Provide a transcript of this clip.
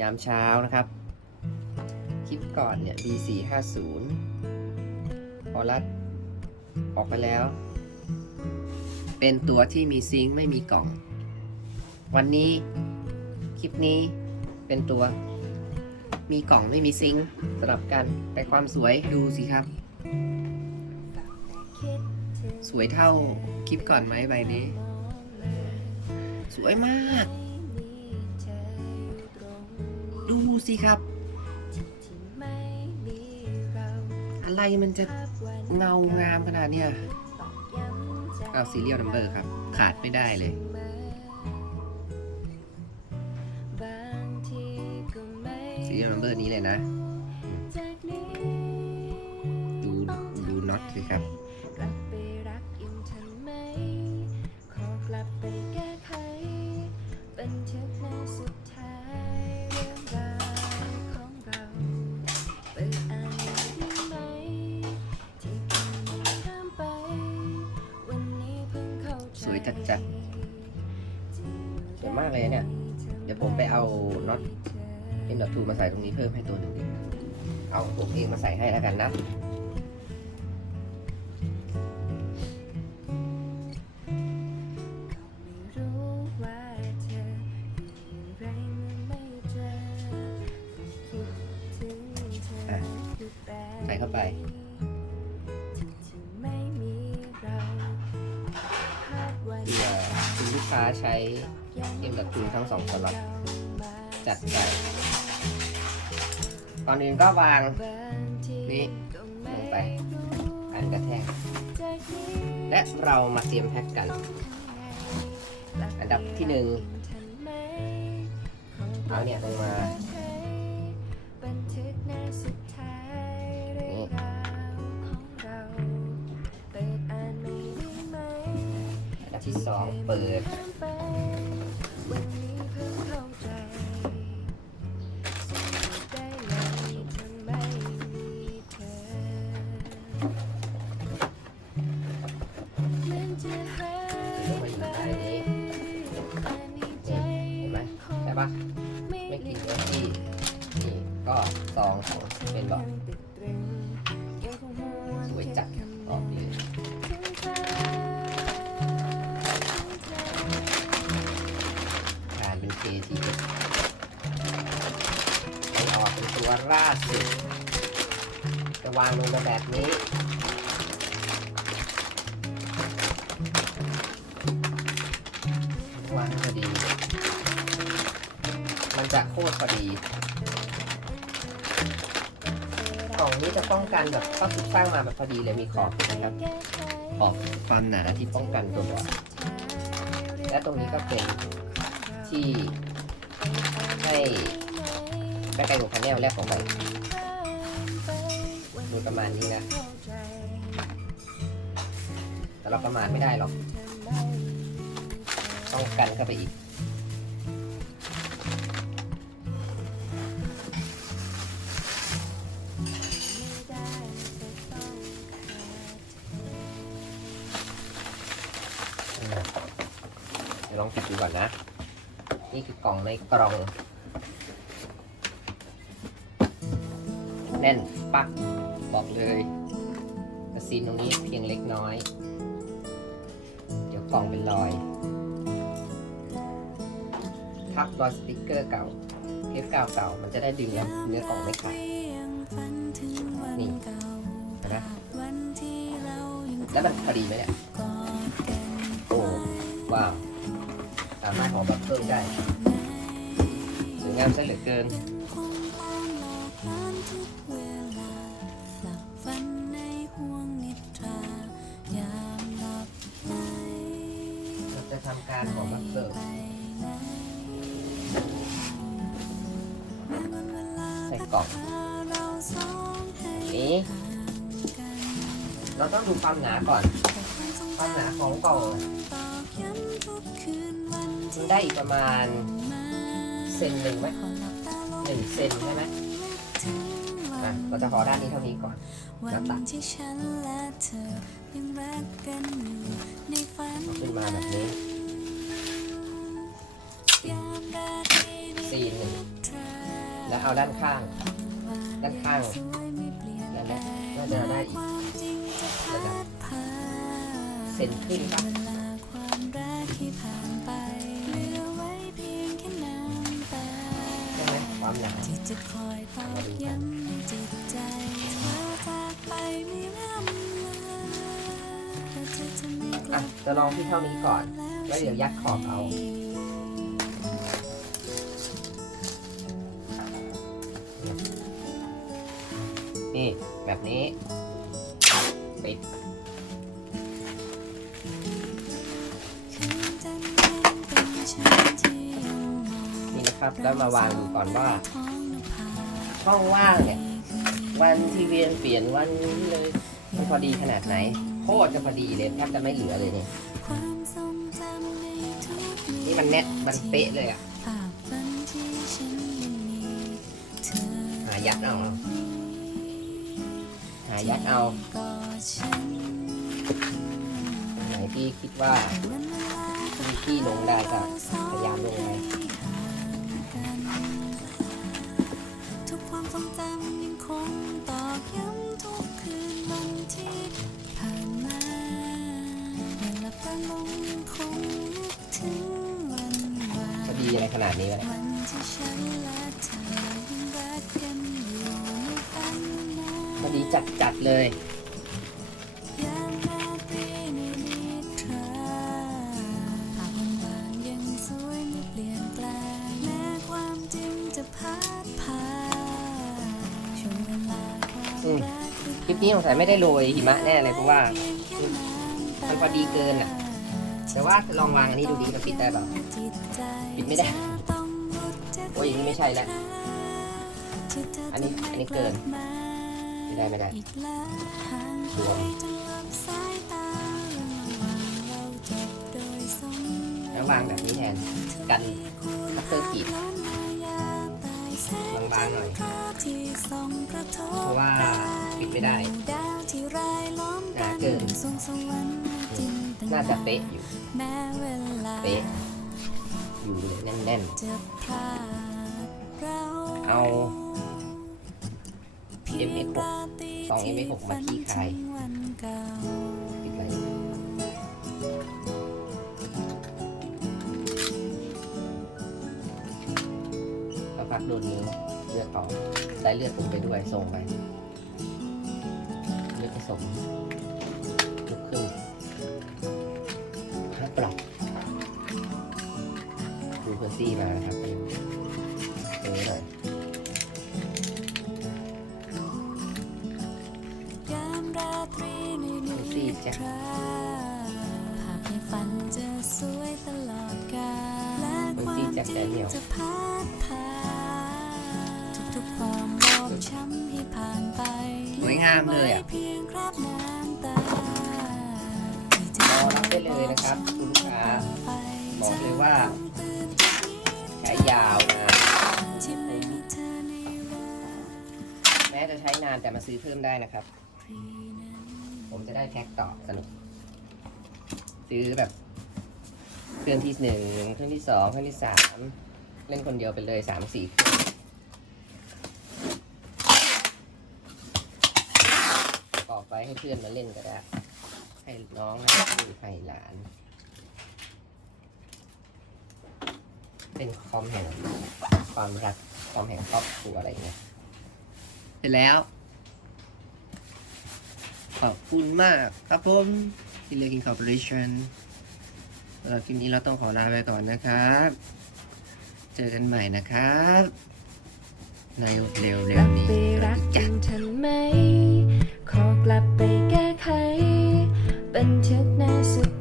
ยามเช้านะครับ คลิปก่อนเนี่ย B450 พอรัดออกไปแล้ว เป็นตัวที่มีซิงค์ไม่มีกล่อง วันนี้คลิปนี้เป็นตัวมีกล่องไม่มีซิงค์สลับกันแต่ความสวยดูสิครับ สวยเท่าคลิปก่อนไหมใบนี้ สวยมาก สิครับ อะไรมันจะเงางามขนาดเนี้ยเอาซีเรียลนัมเบอร์ครับ ขาดไม่ได้เลยซีเรียลนัมเบอร์นี้เลยนะ ดูดูน็อตสิครับกลับ จัดจัดสวยมากเลยเนี่ย เดี๋ยวผมไปเอาน็อต M.2 มาใส่ตรงนี้เพิ่มให้ตัวหนึ่งเอาผมเองมาใส่ให้แล้วกันนะไม่รู้าเธ คุณลูกค้าใช้ M.2 ทั้งสองสล็อตจัดใส่ก่อนอื่นก็วางนี่ลงไปอันกระแทก และเรามาเตรียมแพ็กกัน อันดับที่หนึ่งเอาเนี่ยลงมา ที่สองเปิดไปวันนี้เพิ่งเข้าใจสนุกได้เลยถ้าไม่มีเธอเหมือนจะหายไปอันนี้ใจเห็นไหมใช่ปะไม่กินที่นี่ก็ซองของเป็นบอก เป็นตัวล่าสุดจะวางลงมาแบบนี้ วางพอดี มันจะโคตรพอดีกล่องนี้จะป้องกันแบบก็ถูกสร้างมาแบบพอดีเลยมีขอบนะครับขอบความหนาที่ป้องกันตัว และตรงนี้ก็เป็นที่ให้ แม่ไก่หัวพาเนลแรกของมันดูประมาณนี้นะ แต่เราประมาณไม่ได้หรอก ต้องกันเข้าไปอีกเดี๋ยวลองปิดดูก่อนนะ นี่คือกล่องในกล่อง แน่นปักบอกเลยกระซีนตรงนี้เพียงเล็กน้อย เดี๋ยวกล่องเป็นรอย ทับรอยสติกเกอร์เก่าเทปกาวเก่ามันจะได้ดึงแล้วเนื้อกล่องไม่ขาดนี่นไหมแล้วมันพอดีไหมเนี่ยโอ้ว้าวสามารถออกแบบเพิ่มได้สวยงามซะเหลือเกิน การออกแบบเพิ่มใส่กล่องนี้เราต้องดูความหนาก่อน ความหนาของกล่องมันได้อีกประมาณเซนหนึ่งไหมหนึ่งเซนใช่ไหมอะเราจะขอด้านนี้เท่านี้ก่อนวันที่ฉันและเธอยังรักกันอยู่ในฝันเอาขึ้นมาแบบนี้ ซีนหนึ่งแล้วเอาด้านข้าง ด้านข้างสวยไม่เปลี่ยนนั่นแหละน่าจะได้อีกระพัดพาเซนครึ่งปะเวลาความรักที่ผ่านไปเหลือไว้เพียงแค่น้ำตาใช่ไหมความหนาที่จะคอยตอกย้ำจิตใจเธอจากไปไม่ร่ำลาแต่เธอจะไม่ะลับจะลองที่เท่านี้ก่อน แล้วเดี๋ยวยัดขอบเอา แบบนี้ปิดคืนจันทร์ยังเป็นฉันที่ยังมองนี่นะครับแล้วมาวางดูก่อนว่าท้องนภาช่องว่างเนี่ยวันที่เวียนเปลี่ยนวันนี้เลยมันพอดีขนาดไหนโคตรจะพอดีเลยแทบจะไม่เหลือเลยเนี่ยความทรงจำในทุกนี่มันแน่นมันเป๊ะเลยอะภาพวันที่ฉันยังมีเธอหายัดเอาเอาหายัดเอากอดฉันไหนที่คิดว่าวันเวลาที่ที่ลงได้ก็พยายามลงไปทุกความทรงจำยังคงตอกย้ำทุกคืนวันที่ผ่านมาเวลาตาลงยังคงนึกถึงวันวาพอนดีอะไรขนาดนี้วะเนี่ย ยนแปลงแม้ความจริงจะพัดพาช่วงเวลาความอืมรักที่คลิปนี้สงสัยไม่ได้โรยหิมะแน่เลยเพราะว่าเพียงแค่น้ำตามันพอดีเกินอะ แต่ว่าลองวางอันนี้ดูดีมันปิดได้เปล่าจิตใจปิดไม่ได้จะต้องหลุดจากโอ้ยอย่างนี้ไม่ใช่แล้วที่เธอันนี้อันนี้เกินมา ไม่ได้ไม่ได้อีกแล้วห่างรวมจนลับสายตาเรื่องระหว่างเราจบโดยสมแล้ววางแบบนี้แทนกันคัตเตอร์กรีดบางๆหน่อยที่ส่องกระทบเพราะว่าปิดไม่ได้ดาวที่รายล้อมหนากันเกินสวงสวรรค์จินตน่าจะเป๊ะอยู่แม้เวลาเป๊ะอยู่เลยแน่นจะพลาดเราๆเอา MX6 สอง MX6 มาขี้คายวันเก่าปิดไว้สักพักโดนนิ้วเลือดออกได้เลือดผมไปด้วยส่งไปเลือดผสม งามเลยอะไว้เพียงคราบน้ำตาที่จะรอรับได้เลยนะครับ คุณลูกค้าไปบอกเลยว่าตื่นจากนี้ใช้ยาวนะที่ไม่มีเธอในวันแม้จะใช้นานแต่มาซื้อเพิ่มได้นะครับพรีนั้นผมจะได้แพ็คต่อสนุก ซื้อแบบเครื่องที่หนึ่งเครื่องที่สองเครื่องที่สามเล่นคนเดียวไปเลยสามสี่เครื่องต่อไป ให้เพื่อนมาเล่นก็ได้ ให้น้องให้ลูกให้หลาน เป็นคอมแห่งความรักคอมแห่งครอบครัวอะไรเงี้ยเสร็จแล้ว ขอบคุณมากครับผมที่เลือกกินคอร์ปอเรชั่นสำหรับคลิปนี้เราต้องขอลาไปก่อนนะครับ เจอกันใหม่นะครับ ในเร็วๆรักนี้ไปรักจ้ะกันทันไหม ขอกลับไปแก้ไข บันทึกหน้าสุด